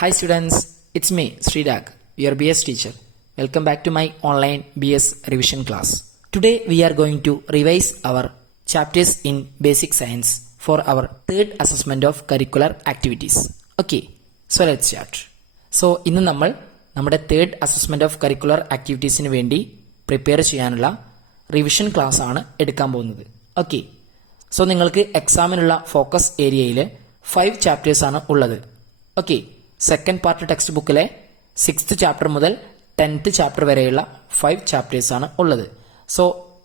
Hi students, it's me, Sridag, your BS teacher. Welcome back to my online BS revision class. Today we are going to revise our chapters in basic science for our third assessment of curricular activities. Okay, so let's start. So ഇന്ന് നമ്മൾ നമ്മുടെ third assessment of curricular ആക്ടിവിറ്റീസിന് വേണ്ടി prepare ചെയ്യാനുള്ള revision class ആണ് എടുക്കാൻ പോകുന്നത്. Okay, so നിങ്ങൾക്ക് എക്സാമിനുള്ള focus ഏരിയയിൽ 5 ചാപ്റ്റേഴ്സ് ആണ് ഉള്ളത്. ഓക്കെ, സെക്കൻഡ് പാർട്ട് ടെക്സ്റ്റ് ബുക്കിലെ 6th ചാപ്റ്റർ മുതൽ 10th ചാപ്റ്റർ വരെയുള്ള 5 ചാപ്റ്റേഴ്സ് ആണ് ഉള്ളത്. സോ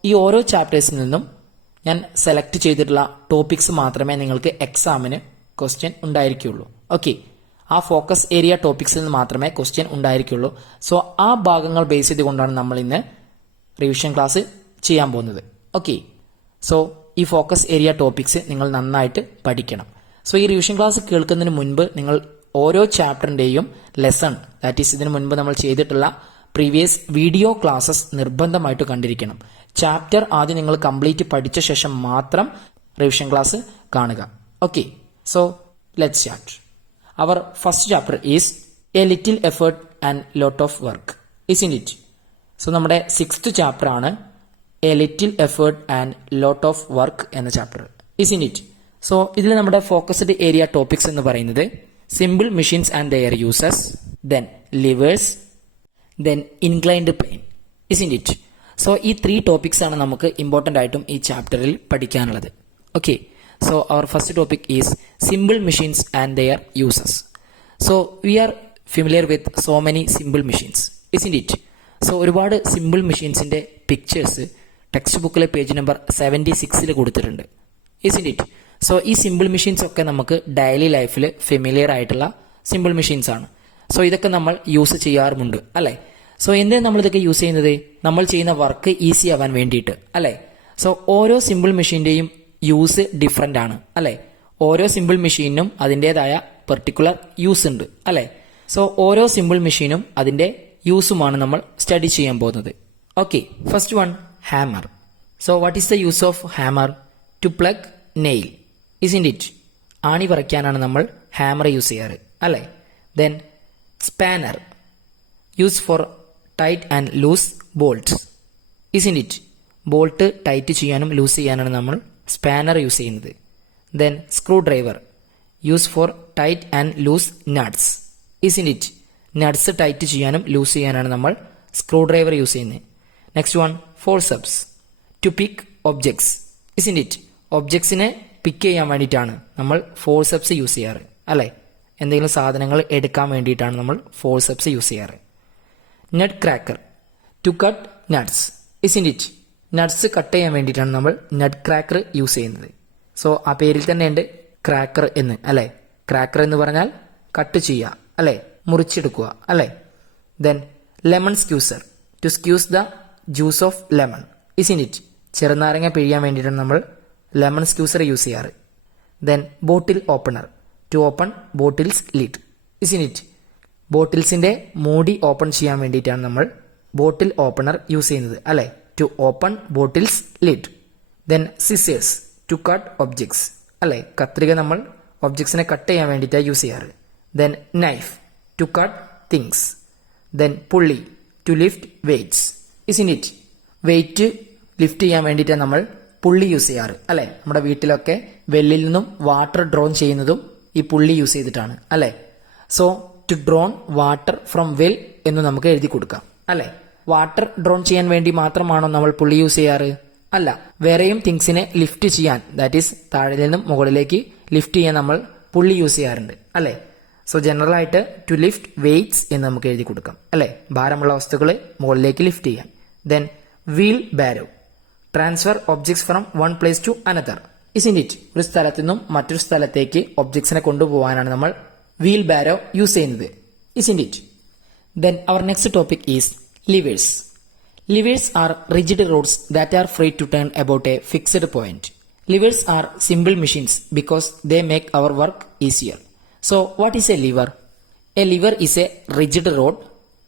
ഈ ഓരോ ചാപ്റ്റേഴ്സിൽ നിന്നും ഞാൻ സെലക്ട് ചെയ്തിട്ടുള്ള ടോപ്പിക്സ് മാത്രമേ നിങ്ങൾക്ക് എക്സാമിന് ക്വസ്റ്റ്യൻ ഉണ്ടായിരിക്കുള്ളൂ. ഓക്കെ, ആ ഫോക്കസ് ഏരിയ ടോപ്പിക്സിൽ നിന്ന് മാത്രമേ ക്വസ്റ്റ്യൻ ഉണ്ടായിരിക്കുള്ളൂ. സോ ആ ഭാഗങ്ങൾ ബേസ് ചെയ്തുകൊണ്ടാണ് നമ്മൾ ഇന്ന് റിവിഷൻ ക്ലാസ് ചെയ്യാൻ പോകുന്നത്. ഓക്കെ, സോ ഈ ഫോക്കസ് ഏരിയ ടോപ്പിക്സ് നിങ്ങൾ നന്നായിട്ട് പഠിക്കണം. സോ ഈ റിവിഷൻ ക്ലാസ് കേൾക്കുന്നതിന് മുൻപ് നിങ്ങൾ ഓരോ ചാപ്റ്ററിന്റെയും ലെസൺ, ദാറ്റ് ഈസ് ഇതിനു മുൻപ് നമ്മൾ ചെയ്തിട്ടുള്ള പ്രീവിയസ് വീഡിയോ ക്ലാസ്സസ് നിർബന്ധമായിട്ട് കണ്ടിരിക്കണം. ചാപ്റ്റർ ആദ്യം നിങ്ങൾ കംപ്ലീറ്റ് പഠിച്ച ശേഷം മാത്രം റിവിഷൻ ക്ലാസ് കാണുക. Okay, so let's start. Our first chapter is a little effort and lot of work, isn't it? So നമ്മുടെ 6th ചാപ്റ്റർ ആണ് a little effort and lot of work എന്ന chapter, isn't it? So ഇതിൽ നമ്മുടെ focused area topics എന്ന് പറയുന്നത് simple machines and their uses, then levers, then inclined plane, isn't it? So ഈ 3 topics ആണ് നമുക്ക് ഇമ്പോർട്ടന്റ് ആയിട്ടും ഈ ചാപ്റ്ററിൽ പഠിക്കാനുള്ളത്. Okay, so our first topic is simple machines and their uses. So we are familiar with so many simple machines, isn't it? So ഒരുപാട് simple മെഷീൻസിന്റെ pictures text ബുക്കിലെ പേജ് നമ്പർ 76 കൊടുത്തിട്ടുണ്ട്, isn't it? സോ ഈ simple machines ഒക്കെ നമുക്ക് daily ലൈഫിൽ familiar ആയിട്ടുള്ള simple machines ആണ്. സോ ഇതൊക്കെ നമ്മൾ യൂസ് ചെയ്യാറുമുണ്ട്, അല്ലെ? സോ എന്തിനാണ് നമ്മൾ ഇതൊക്കെ യൂസ് ചെയ്യുന്നത്? നമ്മൾ ചെയ്യുന്ന വർക്ക് ഈസി ആവാൻ വേണ്ടിയിട്ട്, അല്ലെ? സോ ഓരോ സിമ്പിൾ മെഷീന്റെയും യൂസ് ഡിഫറെന്റ് ആണ്, അല്ലെ? ഓരോ സിമ്പിൾ മെഷീനും അതിൻ്റെതായ പെർട്ടിക്കുലർ യൂസ് ഉണ്ട്, അല്ലെ? സോ ഓരോ സിമ്പിൾ മെഷീനും അതിന്റെ യൂസുമാണ് നമ്മൾ സ്റ്റഡി ചെയ്യാൻ പോകുന്നത്. Okay, first one, hammer. So what is the use of hammer? To plug nail, isn't it? ആണി പറിക്കാനാണ് നമ്മൾ ഹാമർ യൂസ് ചെയ്യാറ്, അല്ലെ? Then spanner, use for tight and loose bolts, isn't it? Bolt tight ചെയ്യാനും loose ചെയ്യാനാണ് നമ്മൾ spanner use ചെയ്യുന്നത്. Then screwdriver, use for tight and loose nuts, isn't it? Nuts tight ചെയ്യാനും ലൂസ് ചെയ്യാനാണ് നമ്മൾ screwdriver use ചെയ്യുന്നത്. Next one, forceps, to pick objects, isn't it? ഒബ്ജക്ട്സിനെ pick ചെയ്യാൻ വേണ്ടിയിട്ടാണ് നമ്മൾ ഫോർസെപ്സ് യൂസ് ചെയ്യാറ്, അല്ലെ? എന്തെങ്കിലും സാധനങ്ങൾ എടുക്കാൻ വേണ്ടിയിട്ടാണ് നമ്മൾ ഫോർസെപ്സ് യൂസ് ചെയ്യാറ്. Nut cracker, to cut nuts, isn't it? Nuts cut ചെയ്യാൻ വേണ്ടിയിട്ടാണ് നമ്മൾ നട്ട് ക്രാക്കർ യൂസ് ചെയ്യുന്നത്. സോ ആ പേരിൽ തന്നെ ഉണ്ട് ക്രാക്കർ എന്ന്, അല്ലെ? ക്രാക്കർ എന്ന് പറഞ്ഞാൽ കട്ട് ചെയ്യുക, അല്ലെ? മുറിച്ചെടുക്കുക, അല്ലെ? Then lemon squeezer, to squeeze the juice of lemon, isn't it? ചെറുനാരങ്ങ പിഴിയാൻ വേണ്ടിയിട്ടാണ് നമ്മൾ ലെമൺ സ്ക്യൂസർ യൂസ് ചെയ്യാറ്. Then bottle opener, to open bottles lid, isn't it? ബോട്ടിൽസിന്റെ മൂടി ഓപ്പൺ ചെയ്യാൻ വേണ്ടിയിട്ടാണ് നമ്മൾ ബോട്ടിൽ ഓപ്പണർ യൂസ് ചെയ്യുന്നത്, അല്ലെ? To open bottles lid. Then scissors, to cut objects, അല്ലെ? കത്രിക നമ്മൾ ഒബ്ജക്ട്സിനെ കട്ട് ചെയ്യാൻ വേണ്ടിയിട്ടാണ് യൂസ് ചെയ്യാറ്. Then knife, to cut things. Then pulley, to lift weights, isn't it? Weight lift ചെയ്യാൻ വേണ്ടിയിട്ടാണ് നമ്മൾ പുള്ളി യൂസ് ചെയ്യാറ്, അല്ലെ? നമ്മുടെ വീട്ടിലൊക്കെ വെല്ലിൽ നിന്നും വാട്ടർ ഡ്രോൺ ചെയ്യുന്നതും ഈ പുള്ളി യൂസ് ചെയ്തിട്ടാണ്, അല്ലെ? So to drawn water from well എന്ന് നമുക്ക് എഴുതി കൊടുക്കാം, അല്ലെ? വാട്ടർ ഡ്രോൺ ചെയ്യാൻ വേണ്ടി മാത്രമാണോ നമ്മൾ പുള്ളി യൂസ് ചെയ്യാറ്? അല്ല, വേറെയും തിങ്സിനെ ലിഫ്റ്റ് ചെയ്യാൻ, ദാറ്റ് ഈസ് താഴെ നിന്നും മുകളിലേക്ക് ലിഫ്റ്റ് ചെയ്യാൻ നമ്മൾ പുള്ളി യൂസ് ചെയ്യാറുണ്ട്, അല്ലെ? സോ ജനറൽ ആയിട്ട് ടു ലിഫ്റ്റ് വെയ്റ്റ്സ് എന്ന് നമുക്ക് എഴുതി കൊടുക്കാം, അല്ലെ? ഭാരമുള്ള വസ്തുക്കളെ മുകളിലേക്ക് ലിഫ്റ്റ് ചെയ്യാൻ. Then wheelbarrow, transfer objects from one place to another, isn't it? ഒരു സ്ഥലത്തു നിന്നും മറ്റൊരു സ്ഥലത്തേക്ക് ഒബ്ജക്ട്സിനെ കൊണ്ടുപോകാനാണ് നമ്മൾ വീൽ ബാരോ യൂസ് ചെയ്യുന്നത്, isn't it? Then our next topic is levers. Levers are rigid rods that are free to turn about a fixed point. Levers are simple machines because they make our work easier. So what is a lever? A lever is a rigid rod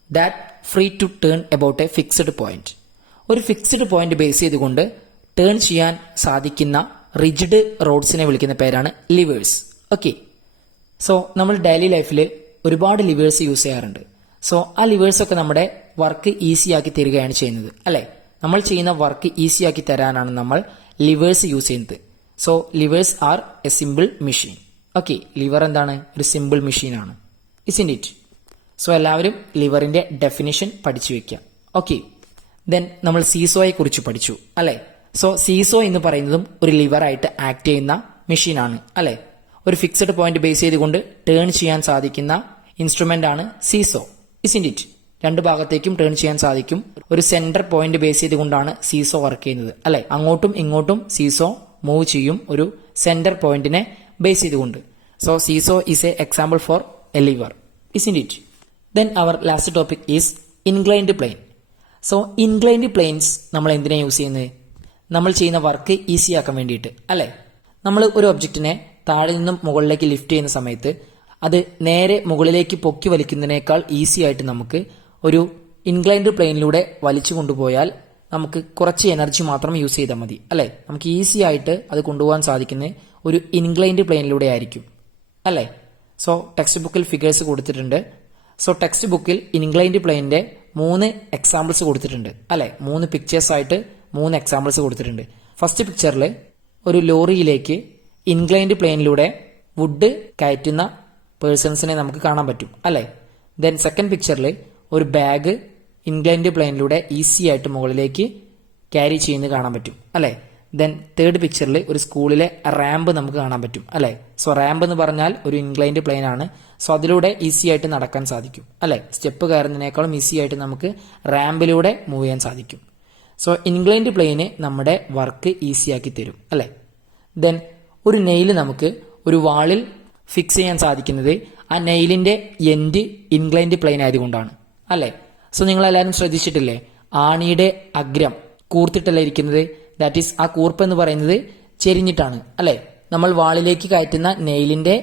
that free to turn about a fixed point. ഒരു fixed point base ചെയ്തുകൊണ്ട് turn ചെയ്യാൻ സാധിക്കുന്ന rigid റോഡ്സിനെ വിളിക്കുന്ന പേരാണ് levers. Okay, so നമ്മൾ daily ലൈഫിൽ ഒരുപാട് levers use ചെയ്യാറുണ്ട്. സോ ആ ലിവേഴ്സൊക്കെ നമ്മുടെ വർക്ക് ഈസി ആക്കി തരികയാണ് ചെയ്യുന്നത് അല്ലേ. നമ്മൾ ചെയ്യുന്ന വർക്ക് ഈസി ആക്കി തരാനാണ് നമ്മൾ ലിവേഴ്സ് യൂസ് ചെയ്യുന്നത്. So levers are A simple machine. Okay, liver എന്താണ്? ഒരു സിമ്പിൾ മെഷീൻ ആണ്. Isn't it? സോ എല്ലാവരും ലിവറിന്റെ ഡെഫിനിഷൻ പഠിച്ചു വെക്കുക. ഓക്കെ, ദെൻ നമ്മൾ സീസോയെ കുറിച്ച് പഠിച്ചു അല്ലെ. സോ സീസോ എന്ന് പറയുന്നതും ഒരു ലിവറായിട്ട് ആക്ട് ചെയ്യുന്ന മെഷീനാണ് അല്ലെ. ഒരു ഫിക്സഡ് പോയിന്റ് ബേസ് ചെയ്തുകൊണ്ട് ടേൺ ചെയ്യാൻ സാധിക്കുന്ന ഇൻസ്ട്രുമെന്റ് ആണ് സീസോ. ഇസ്ന്റ് ഇറ്റ്? രണ്ട് ഭാഗത്തേക്കും ടേൺ ചെയ്യാൻ സാധിക്കും. ഒരു സെന്റർ പോയിന്റ് ബേസ് ചെയ്തുകൊണ്ടാണ് സീസോ വർക്ക് ചെയ്യുന്നത് അല്ലെ. അങ്ങോട്ടും ഇങ്ങോട്ടും സീസോ മൂവ് ചെയ്യും ഒരു സെന്റർ പോയിന്റിനെ ബേസ് ചെയ്തുകൊണ്ട്. So seesaw is a example for a lever. Isn't it? Then our last topic is inclined plane. So inclined planes നമ്മൾ എന്തിനാ യൂസ് ചെയ്യുന്നത്? നമ്മൾ ചെയ്യുന്ന വർക്ക് ഈസി ആക്കാൻ വേണ്ടിയിട്ട് അല്ലെ. നമ്മൾ ഒരു ഒബ്ജക്റ്റിനെ താഴെ നിന്നും മുകളിലേക്ക് ലിഫ്റ്റ് ചെയ്യുന്ന സമയത്ത് അത് നേരെ മുകളിലേക്ക് പൊക്കി വലിക്കുന്നതിനേക്കാൾ ഈസി ആയിട്ട് നമുക്ക് ഒരു ഇൻക്ലൈൻഡ് പ്ലെയിനിലൂടെ വലിച്ചു കൊണ്ടുപോയാൽ നമുക്ക് കുറച്ച് എനർജി മാത്രം യൂസ് ചെയ്താൽ മതി അല്ലെ. നമുക്ക് ഈസി ആയിട്ട് അത് കൊണ്ടുപോകാൻ സാധിക്കുന്നത് ഒരു ഇൻക്ലൈൻഡ് പ്ലെയിനിലൂടെ ആയിരിക്കും അല്ലെ. സോ ടെക്സ്റ്റ് ബുക്കിൽ ഫിഗേഴ്സ് കൊടുത്തിട്ടുണ്ട്. സോ ടെക്സ്റ്റ് ബുക്കിൽ ഇൻക്ലൈൻഡ് പ്ലെയിനിന്റെ 3 എക്സാമ്പിൾസ് കൊടുത്തിട്ടുണ്ട് അല്ലെ. 3 പിക്ചേഴ്സ് ആയിട്ട് 3 എക്സാമ്പിൾസ് കൊടുത്തിട്ടുണ്ട്. ഫസ്റ്റ് പിക്ചറിൽ ഒരു ലോറിയിലേക്ക് ഇൻക്ലൈൻഡ് പ്ലെയിനിലൂടെ വുഡ് കയറ്റുന്ന പേഴ്സൺസിനെ നമുക്ക് കാണാൻ പറ്റും അല്ലെ. ദെൻ സെക്കൻഡ് പിക്ചറിൽ ഒരു ബാഗ് ഇൻക്ലൈൻഡ് പ്ലെയിനിലൂടെ ഈസി ആയിട്ട് മുകളിലേക്ക് ക്യാരി ചെയ്യുന്നത് കാണാൻ പറ്റും അല്ലെ. ദെൻ തേർഡ് പിക്ചറിൽ ഒരു സ്കൂളിലെ റാമ്പ് നമുക്ക് കാണാൻ പറ്റും അല്ലെ. സോ റാമ്പ് എന്ന് പറഞ്ഞാൽ ഒരു ഇൻക്ലൈൻഡ് പ്ലെയിൻ ആണ്. സോ അതിലൂടെ ഈസി ആയിട്ട് നടക്കാൻ സാധിക്കും അല്ലെ. സ്റ്റെപ്പ് കയറുന്നതിനേക്കാളും ഈസി ആയിട്ട് നമുക്ക് റാമ്പിലൂടെ മൂവ് ചെയ്യാൻ സാധിക്കും. സോ ഇൻക്ലൈൻഡ് പ്ലെയിന് നമ്മുടെ വർക്ക് ഈസി ആക്കി തരും അല്ലെ. ദെൻ ഒരു നെയില് നമുക്ക് ഒരു വാളിൽ ഫിക്സ് ചെയ്യാൻ സാധിക്കുന്നത് ആ നെയിലിന്റെ എൻഡ് ഇൻക്ലൈൻഡ് പ്ലെയിൻ ആയതുകൊണ്ടാണ് അല്ലെ. സോ നിങ്ങൾ എല്ലാവരും ശ്രദ്ധിച്ചിട്ടില്ലേ, ആണിയുടെ അഗ്രം കൂർത്തിട്ടല്ല ഇരിക്കുന്നത്. ദാറ്റ് ഈസ് ആ കൂർപ്പ് എന്ന് പറയുന്നത് ചെരിഞ്ഞിട്ടാണ് അല്ലെ. നമ്മൾ വാളിലേക്ക് കയറ്റുന്ന നെയിലിന്റെ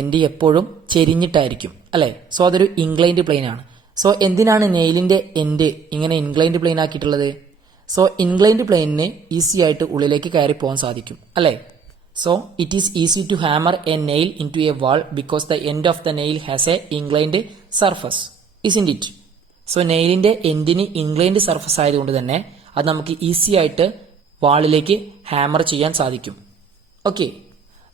എൻഡ് എപ്പോഴും ചെരിഞ്ഞിട്ടായിരിക്കും അല്ലെ. സോ അതൊരു ഇൻക്ലൈൻഡ് പ്ലെയിൻ ആണ്. സോ എന്തിനാണ് നെയിലിന്റെ എൻഡ് ഇങ്ങനെ ഇൻക്ലൈൻഡ് പ്ലെയിൻ ആക്കിയിട്ടുള്ളത്? സോ ഇൻക്ലൈൻഡ് പ്ലെയിനിന് ഈസി ആയിട്ട് ഉള്ളിലേക്ക് കയറി പോകാൻ സാധിക്കും അല്ലെ. So it is easy to hammer a nail into a wall because the end of the nail has a inclined surface. Isn't it? So നെയിലിന്റെ എൻഡിന് ഇൻക്ലൈൻഡ് സർഫസ് ആയതുകൊണ്ട് തന്നെ അത് നമുക്ക് ഈസി ആയിട്ട് വാളിലേക്ക് ഹാമർ ചെയ്യാൻ സാധിക്കും. ഓക്കെ,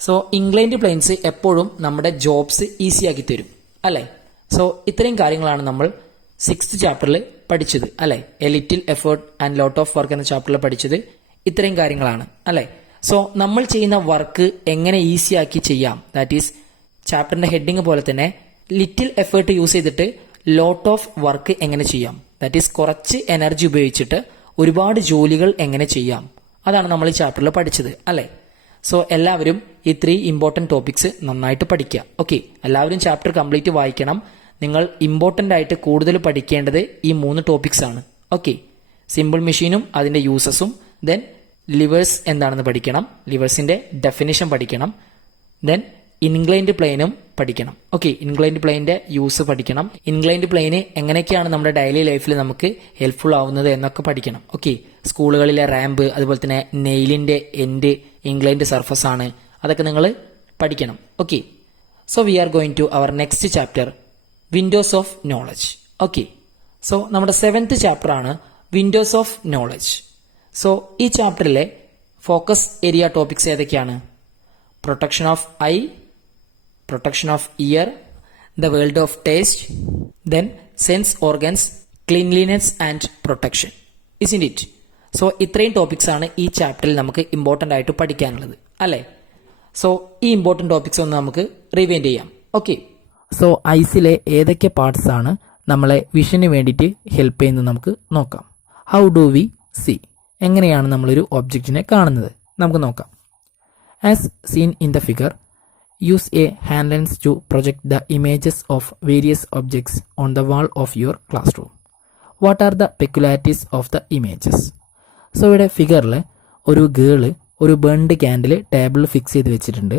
സോ ഇൻക്ലൈൻഡ് പ്ലെയിൻസ് എപ്പോഴും നമ്മുടെ ജോബ്സ് ഈസി ആക്കി തരും അല്ലെ. സോ ഇത്രയും കാര്യങ്ങളാണ് നമ്മൾ 6th ചാപ്റ്ററിൽ പഠിച്ചത് അല്ലെ. A little effort and lot of work എന്ന ചാപ്റ്ററിൽ പഠിച്ചത് ഇത്രയും കാര്യങ്ങളാണ് അല്ലെ. സോ നമ്മൾ ചെയ്യുന്ന വർക്ക് എങ്ങനെ ഈസി ആക്കി ചെയ്യാം, ദാറ്റ് ഈസ് ചാപ്റ്ററിന്റെ ഹെഡിങ് പോലെ തന്നെ ലിറ്റിൽ എഫേർട്ട് യൂസ് ചെയ്തിട്ട് ലോട്ട് ഓഫ് വർക്ക് എങ്ങനെ ചെയ്യാം, ദാറ്റ് ഈസ് കുറച്ച് എനർജി ഉപയോഗിച്ചിട്ട് ഒരുപാട് ജോലികൾ എങ്ങനെ ചെയ്യാം, അതാണ് നമ്മൾ ഈ ചാപ്റ്ററിൽ പഠിച്ചത് അല്ലെ. സോ എല്ലാവരും ഈ 3 ഇമ്പോർട്ടന്റ് ടോപ്പിക്സ് നന്നായിട്ട് പഠിക്കുക. ഓക്കെ, എല്ലാവരും ചാപ്റ്റർ കംപ്ലീറ്റ് വായിക്കണം. നിങ്ങൾ ഇമ്പോർട്ടന്റ് ആയിട്ട് കൂടുതൽ പഠിക്കേണ്ടത് ഈ 3 ടോപ്പിക്സ് ആണ്. ഓക്കെ, സിമ്പിൾ മെഷീനും അതിന്റെ യൂസസും, ദെൻ ലിവേഴ്സ് എന്താണെന്ന് പഠിക്കണം, ലിവേഴ്സിന്റെ ഡെഫിനിഷൻ പഠിക്കണം, ദെൻ ഇൻക്ലൈൻഡ് പ്ലെയിനും പഠിക്കണം. ഓക്കെ, ഇൻക്ലൈൻഡ് പ്ലെയിന്റെ യൂസ് പഠിക്കണം. ഇൻക്ലൈൻഡ് പ്ലെയിന് എങ്ങനെയൊക്കെയാണ് നമ്മുടെ ഡെയിലി ലൈഫിൽ നമുക്ക് ഹെൽപ്ഫുൾ ആവുന്നത് എന്നൊക്കെ പഠിക്കണം. ഓക്കെ, സ്കൂളുകളിലെ റാമ്പ്, അതുപോലെ തന്നെ നെയിലിന്റെ എൻഡ് ഇൻക്ലൈൻഡ് സർഫസ് ആണ്, അതൊക്കെ നിങ്ങൾ പഠിക്കണം. Okay, so we are going to our next chapter, windows of knowledge. Okay, so നമ്മുടെ 7th ചാപ്റ്റർ ആണ് വിൻഡോസ് ഓഫ് നോളജ്. സോ ഈ ചാപ്റ്ററിലെ ഫോക്കസ് ഏരിയ ടോപ്പിക്സ് ഏതൊക്കെയാണ്? Protection of eye, protection of ear, the world of taste, then sense organs, cleanliness and protection. Isn't it? So ഇത്രയും topics ആണ് ഈ ചാപ്റ്ററിൽ നമുക്ക് ഇമ്പോർട്ടന്റ് ആയിട്ട് പഠിക്കാനുള്ളത് അല്ലെ. സോ ഈ ഇമ്പോർട്ടന്റ് ടോപ്പിക്സ് ഒന്ന് നമുക്ക് റിവൈൻഡ് ചെയ്യാം. ഓക്കെ, സോ ഐസിലെ ഏതൊക്കെ പാർട്സ് ആണ് നമ്മളെ വിഷന് വേണ്ടിയിട്ട് ഹെൽപ്പ് ചെയ്യുന്നത് നമുക്ക് നോക്കാം. How do we C? എങ്ങനെയാണ് നമ്മളൊരു ഒബ്ജക്റ്റിനെ കാണുന്നത് നമുക്ക് നോക്കാം. As scene in the figure, use a hand lens to project the images of various objects on the wall of your classroom. What are the peculiarities of the images? So ഇവിടെ ഫിഗറിൽ ഒരു girl ഒരു burned candle ടേബിളിൽ fix ചെയ്ത് വെച്ചിട്ടുണ്ട്.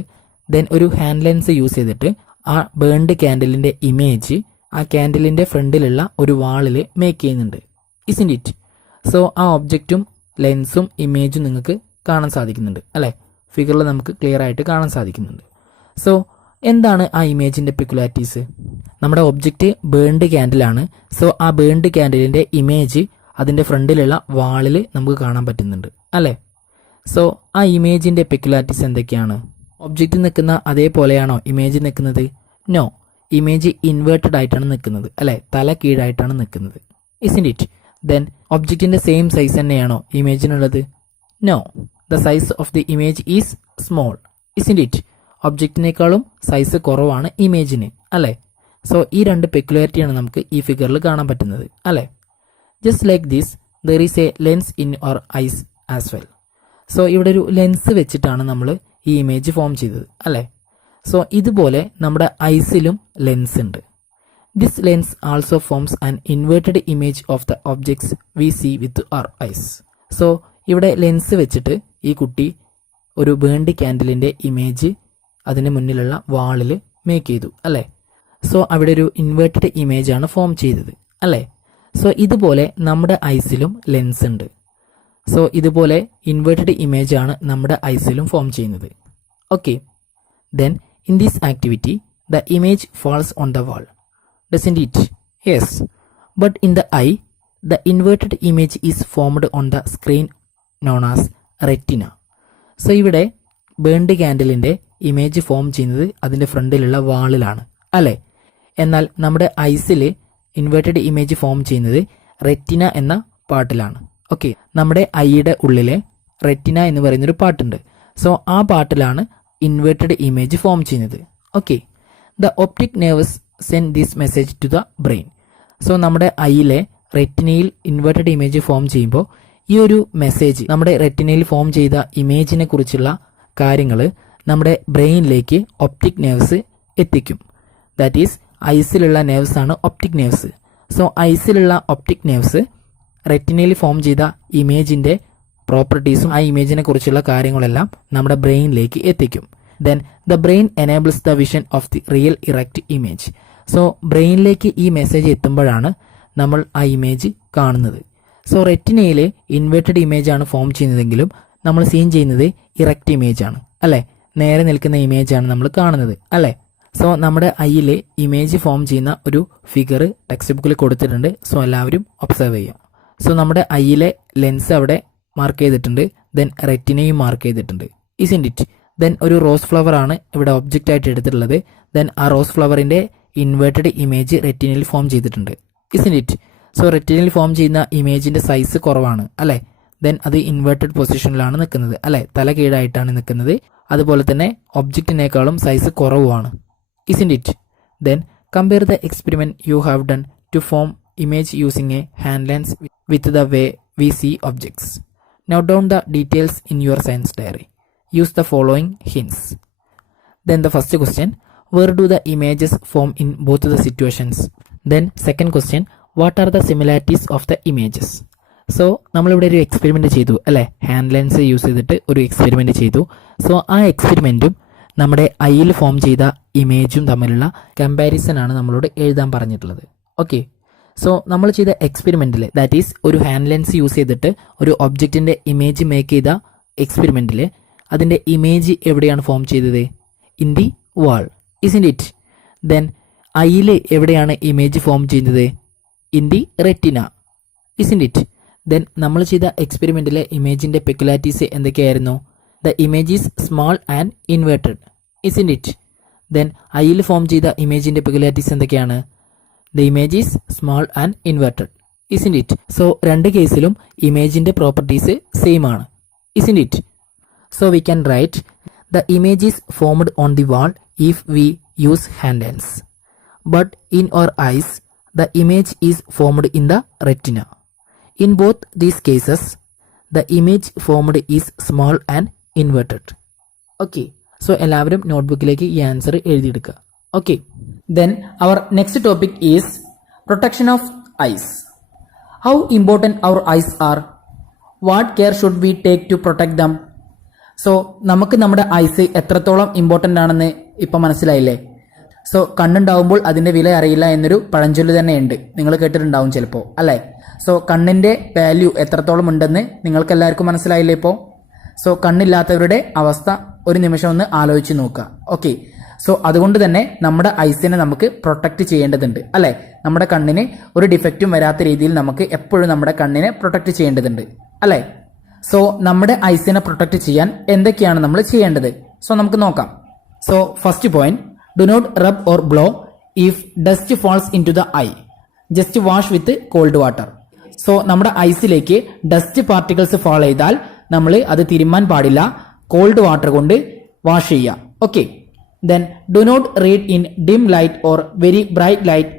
Then ഒരു hand lens use ചെയ്തിട്ട് ആ ബേൺഡ് ക്യാൻഡിലിന്റെ ഇമേജ് ആ ക്യാൻഡിലിന്റെ ഫ്രണ്ടിലുള്ള ഒരു വാളിൽ മേക്ക് ചെയ്യുന്നുണ്ട്. ഇസ്ന്റ് ഇറ്റ്? സോ ആ ഒബ്ജക്റ്റും ലെൻസും ഇമേജും നിങ്ങൾക്ക് കാണാൻ സാധിക്കുന്നുണ്ട് അല്ലെ. ഫിഗറിൽ നമുക്ക് ക്ലിയർ ആയിട്ട് കാണാൻ സാധിക്കുന്നുണ്ട്. സോ എന്താണ് ആ ഇമേജിന്റെ പെക്യുലാരിറ്റീസ്? നമ്മുടെ ഒബ്ജക്റ്റ് ബേൺഡ് ക്യാൻഡിലാണ്. സോ ആ ബേൺഡ് ക്യാൻഡിലിന്റെ ഇമേജ് അതിന്റെ ഫ്രണ്ടിലുള്ള വാളിൽ നമുക്ക് കാണാൻ പറ്റുന്നുണ്ട് അല്ലേ. സോ ആ ഇമേജിന്റെ പെക്യുലാരിറ്റീസ് എന്തൊക്കെയാണ്? ഒബ്ജക്റ്റ് നിൽക്കുന്ന അതേപോലെയാണോ ഇമേജ് നിൽക്കുന്നത്? നോ, ഇമേജ് ഇൻവേർട്ടഡ് ആയിട്ടാണ് നിൽക്കുന്നത് അല്ലെ, തല കീഴായിട്ടാണ് നിൽക്കുന്നത്. Isn't it? ദെൻ ഒബ്ജക്റ്റിന്റെ സെയിം സൈസ് തന്നെയാണോ ഇമേജിനുള്ളത്? No, the size of the image is small. Isn't it? ഒബ്ജക്റ്റിനേക്കാളും സൈസ് കുറവാണ് ഇമേജിന് അല്ലെ. സോ ഈ രണ്ട് പെക്യുലാരിറ്റിയാണ് നമുക്ക് ഈ ഫിഗറിൽ കാണാൻ പറ്റുന്നത് അല്ലെ. Just like this there is a lens in our eyes as well. So ഇവിടെ ഒരു ലെൻസ് വെച്ചിട്ടാണ് നമ്മൾ ഈ ഇമേജ് ഫോം ചെയ്തത് അല്ലെ. സോ ഇതുപോലെ നമ്മുടെ ഐസിലും ലെൻസ് ഉണ്ട്. This lens also forms an inverted image of the objects we see with our eyes. So ഇവിടെ ലെൻസ് വെച്ചിട്ട് ഈ കുട്ടി ഒരു ബേൺഡ് ക്യാൻഡിലിന്റെ ഇമേജ് അതിന് മുന്നിലുള്ള വാളിൽ മേക്ക് ചെയ്തു അല്ലെ. സോ അവിടെ ഒരു ഇൻവേർട്ടഡ് ഇമേജ് ആണ് ഫോം ചെയ്തത് അല്ലെ. സോ ഇതുപോലെ നമ്മുടെ ഐസിലും ലെൻസ് ഉണ്ട്. സോ ഇതുപോലെ ഇൻവേർട്ടഡ് ഇമേജ് ആണ് നമ്മുടെ ഐസിലും ഫോം ചെയ്യുന്നത്. Okay, then in this activity the image false on the wall. Doesn't it? Yes, but in the I the inverted image is formed on the screen known as retina. So ഇവിടെ burned ക്യാൻഡിലിന്റെ image form ചെയ്യുന്നത് അതിന്റെ ഫ്രണ്ടിലുള്ള വാളിലാണ് അല്ലെ. എന്നാൽ നമ്മുടെ ഐസിൽ inverted image form ചെയ്യുന്നത് retina എന്ന പാർട്ടിലാണ്. Okay, നമ്മുടെ ഐയുടെ ഉള്ളിലെ റെറ്റിന എന്ന് പറയുന്നൊരു പാർട്ടുണ്ട്. സോ ആ പാർട്ടിലാണ് ഇൻവേർട്ടഡ് ഇമേജ് ഫോം ചെയ്യുന്നത്. Okay, the optic nerves send this message to the brain. So നമ്മുടെ ഐയിലെ റെറ്റിനയിൽ ഇൻവേർട്ടഡ് ഇമേജ് ഫോം ചെയ്യുമ്പോൾ ഈ ഒരു മെസ്സേജ് നമ്മുടെ റെറ്റിനയിൽ ഫോം ചെയ്ത ഇമേജിനെ കുറിച്ചുള്ള കാര്യങ്ങൾ നമ്മുടെ ബ്രെയിനിലേക്ക് ഒപ്റ്റിക് നെർവ്സ് എത്തിക്കും. ദാറ്റ് ഈസ് ഐസിലുള്ള നെർവ്സ് ആണ് ഒപ്റ്റിക് നെർവ്സ്. സോ ഐസിലുള്ള ഒപ്റ്റിക് നെർവ്സ് റെറ്റിനയിൽ ഫോം ചെയ്ത ഇമേജിന്റെ പ്രോപ്പർട്ടീസും ആ ഇമേജിനെ കുറിച്ചുള്ള കാര്യങ്ങളെല്ലാം നമ്മുടെ ബ്രെയിനിലേക്ക് എത്തിക്കും. Then the brain enables the vision of the real erect image. So ബ്രെയിനിലേക്ക് ഈ മെസ്സേജ് എത്തുമ്പോഴാണ് നമ്മൾ ആ ഇമേജ് കാണുന്നത്. സോ റെറ്റിനയിൽ ഇൻവേർട്ടഡ് ഇമേജ് ആണ് ഫോം ചെയ്യുന്നതെങ്കിലും നമ്മൾ സീൻ ചെയ്യുന്നത് ഇറക്റ്റ് ഇമേജ് ആണ് അല്ലെ, നേരെ നിൽക്കുന്ന ഇമേജ് ആണ് നമ്മൾ കാണുന്നത് അല്ലെ. സോ നമ്മുടെ ഐയിൽ ഇമേജ് ഫോം ചെയ്യുന്ന ഒരു ഫിഗർ ടെക്സ്റ്റ് ബുക്കിൽ കൊടുത്തിട്ടുണ്ട്. സോ എല്ലാവരും ഒബ്സർവ് ചെയ്യാം. സോ നമ്മുടെ ഐയിലെ ലെൻസ് അവിടെ മാർക്ക് ചെയ്തിട്ടുണ്ട്, ദെൻ റെറ്റിനയും മാർക്ക് ചെയ്തിട്ടുണ്ട്. ഇസ്ന്റ് ഇറ്റ്? ദെൻ ഒരു റോസ് ഫ്ലവർ ആണ് ഇവിടെ ഒബ്ജക്റ്റ് ആയിട്ട് എടുത്തിട്ടുള്ളത്. ദെൻ ആ റോസ് ഫ്ലവറിന്റെ ഇൻവേർട്ടഡ് ഇമേജ് റെറ്റിനയിൽ ഫോം ചെയ്തിട്ടുണ്ട്. ഇസ്ന്റ് ഇറ്റ്? സോ റെറ്റിനയിൽ ഫോം ചെയ്യുന്ന ഇമേജിന്റെ സൈസ് കുറവാണ് അല്ലെ. ദെൻ അത് ഇൻവേർട്ടഡ് പൊസിഷനിലാണ് നിൽക്കുന്നത് അല്ലെ, തല കീഴായിട്ടാണ് നിൽക്കുന്നത്. അതുപോലെ തന്നെ ഒബ്ജക്റ്റിനേക്കാളും സൈസ് കുറവുമാണ്. Isn't it? Then compare the experiment you have done to form image using a hand lens with the way we see objects. Note down the details in your science diary. Use the following hints. Then the first question, where do the images form in both the situations? Then second question, what are the similarities of the images? So നമ്മളിവിടെ ഒരു experiment ചെയ്തു അല്ലെ, hand lens use ചെയ്തിട്ട് ഒരു experiment ചെയ്തു. So ആ എക്സ്പെരിമെന്റും നമ്മുടെ ഐയിൽ ഫോം ചെയ്ത ഇമേജും തമ്മിലുള്ള കമ്പാരിസൺ ആണ് നമ്മളോട് എഴുതാൻ പറഞ്ഞിട്ടുള്ളത്. ഓക്കെ, സോ നമ്മൾ ചെയ്ത എക്സ്പെരിമെന്റിൽ ദാറ്റ് ഈസ് ഒരു ഹാൻഡ് ലെൻസ് യൂസ് ചെയ്തിട്ട് ഒരു ഒബ്ജക്റ്റിന്റെ ഇമേജ് മേക്ക് ചെയ്ത എക്സ്പെരിമെന്റിൽ അതിന്റെ ഇമേജ് എവിടെയാണ് ഫോം ചെയ്തത്? In the wall. Isn't it? Then ഐയിൽ എവിടെയാണ് ഇമേജ് ഫോം ചെയ്യുന്നത്? In the retina. Isn't it? Then നമ്മൾ ചെയ്ത എക്സ്പെരിമെന്റിലെ ഇമേജിന്റെ പെക്യുലാരിറ്റീസ് എന്തൊക്കെയായിരുന്നു? The image is small and inverted. Isn't it? Then ഐയിൽ ഫോം ചെയ്ത ഇമേജിന്റെ പെക്യുലാരിറ്റീസ് എന്തൊക്കെയാണ്? The image is small and inverted. Isn't it? So രണ്ട് കേസിലും ഇമേജിന്റെ പ്രോപ്പർട്ടീസ് സെയിം ആണ്. Isn't it? So we can write the image is formed on the wall if we use hand lens. But in our eyes, the image is formed in the retina. In both these cases, the image formed is small and inverted. Okay. So എല്ലാവരും നോട്ട്ബുക്കിലേക്ക് ഈ answer എഴുതിയെടുക്കുക. Okay. Then our next topic is protection of eyes. How important our eyes are? What care should we take to protect them? So നമുക്ക് നമ്മുടെ ice എത്രത്തോളം important ആണെന്ന് ഇപ്പം മനസ്സിലായില്ലേ? So കണ്ണുണ്ടാവുമ്പോൾ അതിൻ്റെ വില അറിയില്ല എന്നൊരു പഴഞ്ചൊല്ല് തന്നെയുണ്ട്, നിങ്ങൾ കേട്ടിട്ടുണ്ടാവും ചിലപ്പോൾ അല്ലേ. സോ കണ്ണിൻ്റെ വാല്യൂ എത്രത്തോളം ഉണ്ടെന്ന് നിങ്ങൾക്ക് എല്ലാവർക്കും മനസ്സിലായില്ലേ ഇപ്പോൾ? സോ കണ്ണില്ലാത്തവരുടെ അവസ്ഥ ഒരു നിമിഷം ഒന്ന് ആലോചിച്ച് നോക്കുക. ഓക്കെ, സോ അതുകൊണ്ട് തന്നെ നമ്മുടെ ഐസിനെ നമുക്ക് പ്രൊട്ടക്ട് ചെയ്യേണ്ടതുണ്ട് അല്ലെ. നമ്മുടെ കണ്ണിന് ഒരു ഡിഫക്റ്റും വരാത്ത രീതിയിൽ നമുക്ക് എപ്പോഴും നമ്മുടെ കണ്ണിനെ പ്രൊട്ടക്ട് ചെയ്യേണ്ടതുണ്ട് അല്ലെ. സോ നമ്മുടെ ഐസിനെ പ്രൊട്ടക്ട് ചെയ്യാൻ എന്തൊക്കെയാണ് നമ്മൾ ചെയ്യേണ്ടത്? സോ നമുക്ക് നോക്കാം. So first point, do not rub or blow if dust falls into the eye. Just wash with cold water. So നമ്മുടെ ഐസിലേക്ക് ഡസ്റ്റ് പാർട്ടിക്കിൾസ് ഫാൾ ചെയ്താൽ നമ്മൾ അത് തിരുമ്മാൻ പാടില്ല, കോൾഡ് വാട്ടർ കൊണ്ട് വാഷ് ചെയ്യാം. Okay. Then do not read in dim light or very bright light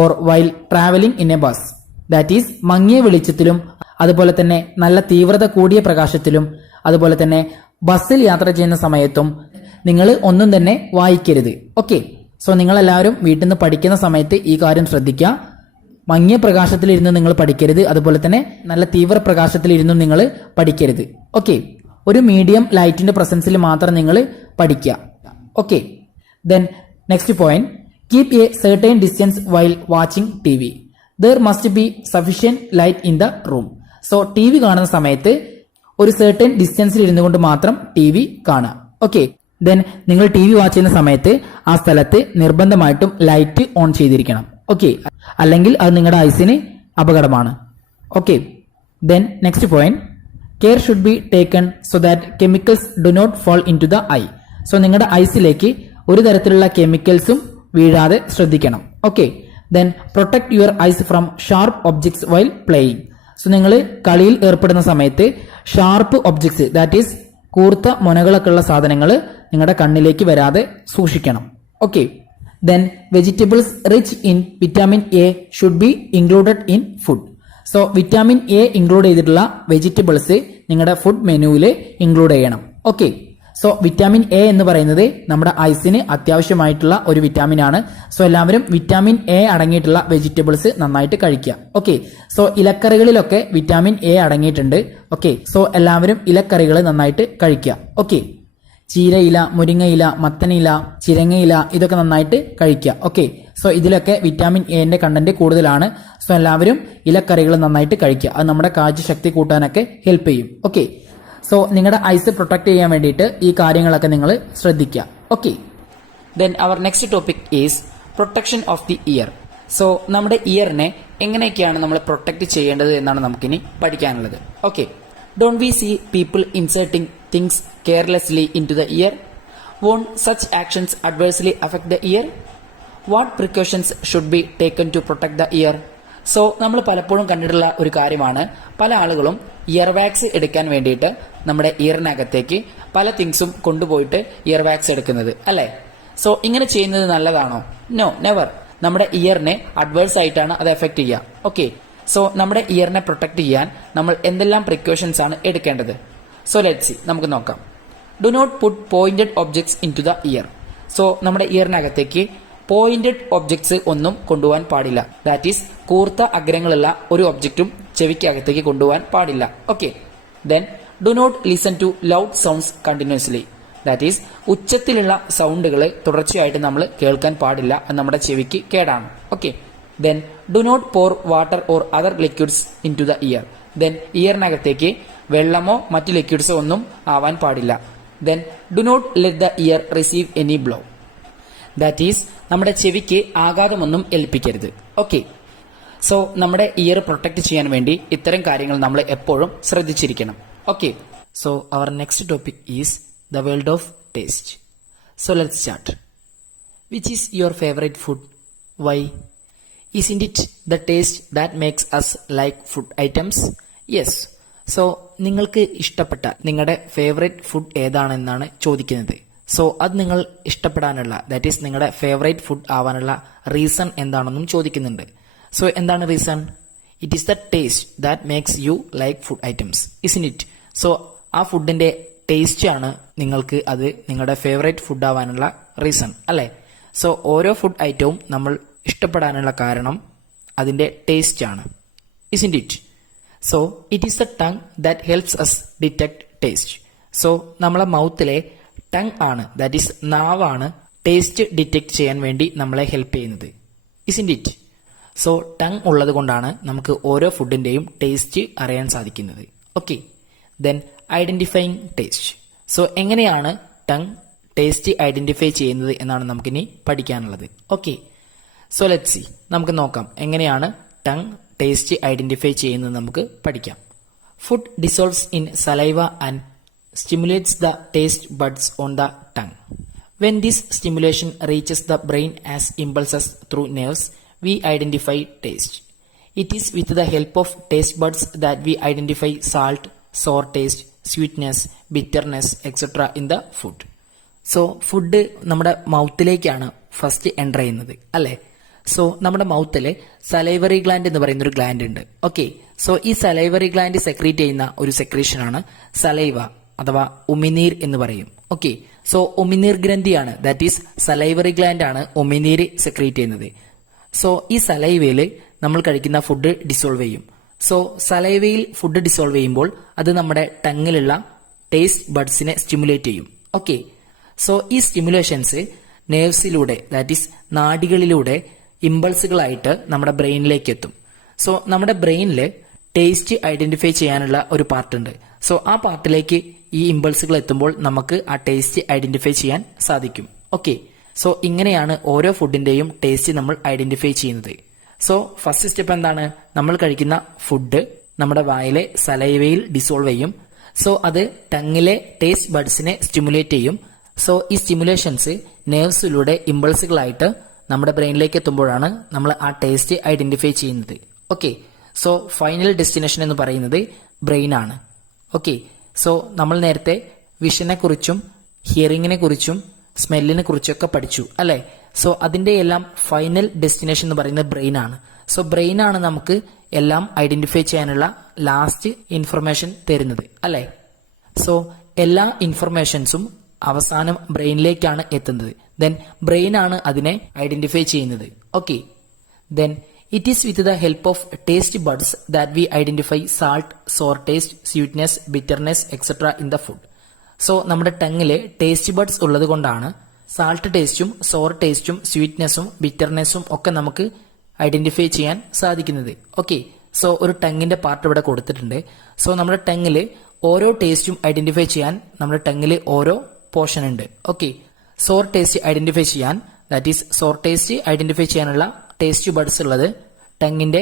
or while travelling in a bus. That is മങ്ങിയ വെളിച്ചത്തിലും അതുപോലെ തന്നെ നല്ല തീവ്രത കൂടിയ പ്രകാശത്തിലും അതുപോലെ തന്നെ ബസ്സിൽ യാത്ര ചെയ്യുന്ന സമയത്തും നിങ്ങൾ ഒന്നും തന്നെ വായിക്കരുത്. ഓക്കെ. സോ നിങ്ങളെല്ലാവരും വീട്ടിൽ നിന്ന് പഠിക്കുന്ന സമയത്ത് ഈ കാര്യം ശ്രദ്ധിക്കുക. മങ്ങിയ പ്രകാശത്തിലിരുന്ന് നിങ്ങൾ പഠിക്കരുത്, അതുപോലെ തന്നെ നല്ല തീവ്ര പ്രകാശത്തിലിരുന്നും നിങ്ങൾ പഠിക്കരുത്. ഓക്കെ. ഒരു മീഡിയം ലൈറ്റിന്റെ പ്രസൻസിൽ മാത്രം നിങ്ങൾ പഠിക്കുക. Okay. Then next point, keep a certain distance while watching T V. There must be sufficient light in the room. So T V കാണുന്ന സമയത്ത് ഒരു സെർട്ടൈൻ ഡിസ്റ്റൻസിൽ ഇരുന്നു കൊണ്ട് മാത്രം ടി വി കാണുക. ഓക്കെ. ദെൻ നിങ്ങൾ ടി വി വാച്ച് ചെയ്യുന്ന സമയത്ത് ആ സ്ഥലത്ത് നിർബന്ധമായിട്ടും ലൈറ്റ് ഓൺ ചെയ്തിരിക്കണം. ഓക്കെ. അല്ലെങ്കിൽ അത് നിങ്ങളുടെ ഐസിന് അപകടമാണ്. Okay. Then next point, care should be taken so that chemicals do not fall into the eye. So നിങ്ങളുടെ ഐസിലേക്ക് ഒരു തരത്തിലുള്ള കെമിക്കൽസും വീഴാതെ ശ്രദ്ധിക്കണം. Okay. Then protect your eyes from sharp objects while playing. So നിങ്ങൾ കളിയിൽ ഏർപ്പെടുന്ന സമയത്ത് ഷാർപ്പ് ഒബ്ജക്ട്സ്, ദാറ്റ് ഈസ് കൂർത്ത മുനകളൊക്കെ ഉള്ള സാധനങ്ങൾ നിങ്ങളുടെ കണ്ണിലേക്ക് വരാതെ സൂക്ഷിക്കണം. Okay. Then vegetables rich in vitamin A should be included in food. So vitamin A include ചെയ്തിട്ടുള്ള വെജിറ്റബിൾസ് നിങ്ങളുടെ ഫുഡ് മെനുവിൽ ഇൻക്ലൂഡ് ചെയ്യണം. ഓക്കെ. സോ വിറ്റാമിൻ എ എന്ന് പറയുന്നത് നമ്മുടെ ഐസിന് അത്യാവശ്യമായിട്ടുള്ള ഒരു വിറ്റാമിൻ ആണ്. സോ എല്ലാവരും വിറ്റാമിൻ എ അടങ്ങിയിട്ടുള്ള വെജിറ്റബിൾസ് നന്നായിട്ട് കഴിക്കുക. ഓക്കെ. സോ ഇലക്കറികളിലൊക്കെ വിറ്റാമിൻ എ അടങ്ങിയിട്ടുണ്ട്. ഓക്കെ. സോ എല്ലാവരും ഇലക്കറികൾ നന്നായിട്ട് കഴിക്കുക. ഓക്കെ. ചീരയില, മുരിങ്ങയില, മത്തനില, ചിരങ്ങയില ഇതൊക്കെ നന്നായിട്ട് കഴിക്കുക. ഓക്കെ. സോ ഇതിലൊക്കെ വിറ്റാമിൻ എന്റെ കണ്ടന്റ് കൂടുതലാണ്. സോ എല്ലാവരും ഇലക്കറികൾ നന്നായിട്ട് കഴിക്കുക. അത് നമ്മുടെ കാഴ്ചശക്തി കൂട്ടാനൊക്കെ ഹെൽപ്പ് ചെയ്യും. ഓക്കെ. സോ നിങ്ങളുടെ ഐസ് പ്രൊട്ടക്ട് ചെയ്യാൻ വേണ്ടിയിട്ട് ഈ കാര്യങ്ങളൊക്കെ നിങ്ങൾ ശ്രദ്ധിക്കുക. Okay. Then our next topic is protection of the ear. So നമ്മുടെ ഇയറിനെ എങ്ങനെയൊക്കെയാണ് നമ്മൾ പ്രൊട്ടക്ട് ചെയ്യേണ്ടത് എന്നാണ് നമുക്കിനി പഠിക്കാനുള്ളത്. Okay. Don't we see people inserting things carelessly into the ear? Won't such actions adversely affect the ear? What precautions should be taken to protect the ear? So നമ്മൾ പലപ്പോഴും കണ്ടിട്ടുള്ള ഒരു കാര്യമാണ്, പല ആളുകളും ഇയർ വാക്സ് എടുക്കാൻ വേണ്ടിയിട്ട് നമ്മുടെ ഇയറിനകത്തേക്ക് പല തിങ്സും കൊണ്ടുപോയിട്ട് ഇയർ വാക്സ് എടുക്കുന്നത് അല്ലേ. സോ ഇങ്ങനെ ചെയ്യുന്നത് നല്ലതാണോ? No, never. നമ്മുടെ ഇയറിനെ അഡ്വേഴ്സ് ആയിട്ടാണ് അത് എഫക്ട് ചെയ്യുക. ഓക്കെ. സോ നമ്മുടെ ഇയറിനെ പ്രൊട്ടക്ട് ചെയ്യാൻ നമ്മൾ എന്തെല്ലാം പ്രിക്കോഷൻസ് ആണ് എടുക്കേണ്ടത്? സോ ലെറ്റ്സ് സീ, നമുക്ക് നോക്കാം. Do not put pointed objects into the ear. So നമ്മുടെ ഇയറിനകത്തേക്ക് പോയിന്റഡ് ഒബ്ജക്ട്സ് ഒന്നും കൊണ്ടുപോകാൻ പാടില്ല. ദാറ്റ് ഈസ് കൂർത്ത അഗ്രങ്ങളുള്ള ഒരു ഒബ്ജക്റ്റും ചെവിക്കകത്തേക്ക് കൊണ്ടുപോകാൻ പാടില്ല. Okay. Then do not listen to loud sounds continuously. That is ഉച്ചത്തിലുള്ള സൗണ്ടുകൾ തുടർച്ചയായിട്ട് നമ്മൾ കേൾക്കാൻ പാടില്ല, അത് നമ്മുടെ ചെവിക്ക് കേടാണ്. Okay. Then do not pour water or other liquids into the ear. Then ഇയറിനകത്തേക്ക് വെള്ളമോ മറ്റ് ലിക്വിഡ്സോ ഒന്നും ആവാൻ പാടില്ല. Then do not let the ear receive any blow. That is നമ്മുടെ ചെവിക്ക് ആഘാതമൊന്നും ഏൽപ്പിക്കരുത്. ഓക്കെ. സോ നമ്മുടെ ഇയർ പ്രൊട്ടക്ട് ചെയ്യാൻ വേണ്ടി ഇത്തരം കാര്യങ്ങൾ നമ്മൾ എപ്പോഴും ശ്രദ്ധിച്ചിരിക്കണം. Okay. So our next topic is the world of taste. So let's start. Which is your favourite food? Why? Isn't it the taste that makes us like food items? Yes. So നിങ്ങൾക്ക് ഇഷ്ടപ്പെട്ട നിങ്ങളുടെ favourite food ഏതാണെന്നാണ് ചോദിക്കുന്നത്. So അത് നിങ്ങൾ ഇഷ്ടപ്പെടാനുള്ള, that is നിങ്ങളുടെ favourite food ആവാനുള്ള reason എന്താണെന്നും ചോദിക്കുന്നുണ്ട്. സോ എന്താണ് reason? It is the taste that makes you like food items, isn't it? So ആ ഫുഡിന്റെ ടേസ്റ്റ് ആണ് നിങ്ങൾക്ക് അത് നിങ്ങളുടെ ഫേവറേറ്റ് ഫുഡ് ആവാനുള്ള റീസൺ അല്ലേ. സോ ഓരോ ഫുഡ് ഐറ്റവും നമ്മൾ ഇഷ്ടപ്പെടാനുള്ള കാരണം അതിന്റെ ടേസ്റ്റ് ആണ്, isn't it? So it is the tongue that helps us detect taste. So നമ്മളെ മൗത്തിലെ ടങ് ആണ്, ദാറ്റ് ഈസ് നാവാണ് ടേസ്റ്റ് ഡിറ്റക്ട് ചെയ്യാൻ വേണ്ടി നമ്മളെ ഹെൽപ്പ് ചെയ്യുന്നത്, ഇസ്ന്റ് ഇറ്റ്? സോ ടങ് ഉള്ളത് കൊണ്ടാണ് നമുക്ക് ഓരോ ഫുഡിന്റെയും ടേസ്റ്റ് അറിയാൻ സാധിക്കുന്നത്. Okay. Then identifying taste. So എങ്ങനെയാണ് ടങ് ടേസ്റ്റ് ഐഡന്റിഫൈ ചെയ്യുന്നത് എന്നാണ് നമുക്കിനി പഠിക്കാനുള്ളത്. Okay, so let's see. നമുക്ക് നോക്കാം എങ്ങനെയാണ് ടങ് ടേസ്റ്റ് ഐഡന്റിഫൈ ചെയ്യുന്നത് നമുക്ക് പഠിക്കാം. Food dissolves in saliva and stimulates the taste buds on the tongue. When this stimulation reaches the brain as impulses through nerves, we identify taste. It is with the help of taste buds that we identify salt, sour taste, sweetness, bitterness, etc. in the food. So, food നമ്മുടെ മൗത്തിലേക്കാണ് first enter ചെയ്യുന്നത് അല്ലേ. So നമ്മുടെ മൗത്തില് salivary gland എന്ന് പറയുന്ന ഒരു gland ഉണ്ട്. Okay, so ഈ salivary gland secrete ചെയ്യുന്ന ഒരു സെക്രീഷനാണ് സലൈവ അഥവാ ഉമിനീർ എന്ന് പറയും. ഓക്കെ, സോ ഉമിനീർ ഗ്രന്ഥിയാണ്, ദാറ്റ് ഈസ് സലൈവറി ഗ്ലാൻഡ് ആണ് ഉമിനീര് സെക്രീറ്റ് ചെയ്യുന്നത്. സോ ഈ സലൈവയില് നമ്മൾ കഴിക്കുന്ന ഫുഡ് ഡിസോൾവ് ചെയ്യും. സോ സലൈവയിൽ ഫുഡ് ഡിസോൾവ് ചെയ്യുമ്പോൾ അത് നമ്മുടെ ടങ്ങിലുള്ള ടേസ്റ്റ് ബഡ്സിനെ സ്റ്റിമുലേറ്റ് ചെയ്യും. ഓക്കെ, സോ ഈ സ്റ്റിമുലേഷൻസ് നേഴ്സിലൂടെ ദാറ്റ് ഈസ് നാഡികളിലൂടെ ഇമ്പൾസുകളായിട്ട് നമ്മുടെ ബ്രെയിനിലേക്ക് എത്തും. സോ നമ്മുടെ ബ്രെയിനിൽ ടേസ്റ്റ് ഐഡന്റിഫൈ ചെയ്യാനുള്ള ഒരു പാർട്ട് ഉണ്ട്. സോ ആ പാർട്ടിലേക്ക് ഈ ഇമ്പൾസുകൾ എത്തുമ്പോൾ നമുക്ക് ആ ടേസ്റ്റ് ഐഡന്റിഫൈ ചെയ്യാൻ സാധിക്കും. ഓക്കെ, സോ ഇങ്ങനെയാണ് ഓരോ ഫുഡിന്റെയും ടേസ്റ്റ് നമ്മൾ ഐഡന്റിഫൈ ചെയ്യുന്നത്. സോ ഫസ്റ്റ് സ്റ്റെപ്പ് എന്താണ്? നമ്മൾ കഴിക്കുന്ന ഫുഡ് നമ്മുടെ വായിലെ സലൈവയിൽ ഡിസോൾവ് ചെയ്യും. സോ അത് ടങ്ങിലെ ടേസ്റ്റ് ബഡ്സിനെ സ്റ്റിമുലേറ്റ് ചെയ്യും. സോ ഈ സ്റ്റിമുലേഷൻസ് നെർവ്സിലൂടെ ഇമ്പൾസുകളായിട്ട് നമ്മുടെ ബ്രെയിനിലേക്ക് എത്തുമ്പോഴാണ് നമ്മൾ ആ ടേസ്റ്റ് ഐഡന്റിഫൈ ചെയ്യുന്നത്. ഓക്കെ, സോ ഫൈനൽ ഡെസ്റ്റിനേഷൻ എന്ന് പറയുന്നത് ബ്രെയിൻ ആണ്. ഓക്കെ, സോ നമ്മൾ നേരത്തെ വിഷനെ കുറിച്ചും ഹിയറിങ്ങിനെ കുറിച്ചും സ്മെല്ലിനെ കുറിച്ചൊക്കെ പഠിച്ചു അല്ലെ. സോ അതിന്റെ എല്ലാം ഫൈനൽ ഡെസ്റ്റിനേഷൻ എന്ന് പറയുന്നത് ബ്രെയിൻ ആണ്. സോ ബ്രെയിൻ ആണ് നമുക്ക് എല്ലാം ഐഡന്റിഫൈ ചെയ്യാനുള്ള ലാസ്റ്റ് ഇൻഫർമേഷൻ തരുന്നത് അല്ലെ. സോ എല്ലാ ഇൻഫർമേഷൻസും അവസാനം ബ്രെയിനിലേക്കാണ് എത്തുന്നത്. ദെൻ ബ്രെയിൻ ആണ് അതിനെ ഐഡന്റിഫൈ ചെയ്യുന്നത്. Okay, then it is with the help of taste buds that we identify salt, sour taste, sweetness, bitterness, etc. in the food. So നമ്മുടെ ടങ്ങില് ടേസ്റ്റ് ബഡ്സ് ഉള്ളത് കൊണ്ടാണ് സാൾട്ട് ടേസ്റ്റും സോർ ടേസ്റ്റും സ്വീറ്റ്നെസ്സും ബിറ്റർനെസ്സും ഒക്കെ നമുക്ക് ഐഡന്റിഫൈ ചെയ്യാൻ സാധിക്കുന്നത്. ഓക്കെ, സോ ഒരു ടങ്ങിന്റെ പാർട്ട് ഇവിടെ കൊടുത്തിട്ടുണ്ട്. സോ നമ്മുടെ ടങ്ങില് ഓരോ ടേസ്റ്റും ഐഡന്റിഫൈ ചെയ്യാൻ നമ്മുടെ ടങ്ങില് ഓരോ പോർഷൻ ഉണ്ട്. ഓക്കെ, സോർ ടേസ്റ്റ് ഐഡന്റിഫൈ ചെയ്യാൻ that is sour taste identify ചെയ്യാനുള്ള ടേസ്റ്റ് ബഡ്സ് ഉള്ളത് ടങ്ങിന്റെ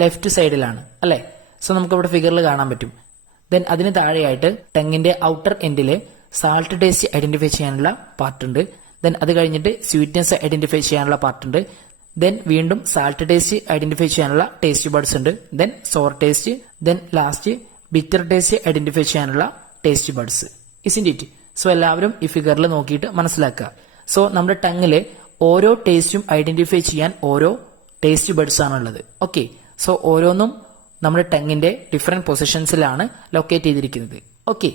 ലെഫ്റ്റ് സൈഡിലാണ് അല്ലെ. സോ നമുക്ക് ഇവിടെ ഫിഗറിൽ കാണാൻ പറ്റും. ദെൻ അതിന് താഴെയായിട്ട് ടങ്ങിന്റെ ഔട്ടർ എൻഡില് സാൾട്ട് ടേസ്റ്റ് ഐഡന്റിഫൈ ചെയ്യാനുള്ള പാർട്ട് ഉണ്ട്. ദെൻ അത് കഴിഞ്ഞിട്ട് സ്വീറ്റ്നെസ് ഐഡന്റിഫൈ ചെയ്യാനുള്ള പാർട്ട് ഉണ്ട്. ദെൻ വീണ്ടും സാൾട്ട് ടേസ്റ്റ് ഐഡന്റിഫൈ ചെയ്യാനുള്ള ടേസ്റ്റ് ബഡ്സ് ഉണ്ട്. Then sour taste, then last bitter taste identify ചെയ്യാനുള്ള taste buds. Isn't it? So എല്ലാവരും ഈ ഫിഗറിൽ നോക്കിയിട്ട് മനസ്സിലാക്കുക. സോ നമ്മുടെ ടങ്ങില് ഓരോ ടേസ്റ്റും ഐഡന്റിഫൈ ചെയ്യാൻ ഓരോ ടേസ്റ്റ് ബഡ്സ് ആണുള്ളത്. ഓക്കെ, സോ ഓരോന്നും നമ്മുടെ ടങ്ങിന്റെ ഡിഫറെന്റ് പൊസിഷൻസിലാണ് ലൊക്കേറ്റ് ചെയ്തിരിക്കുന്നത്. Okay,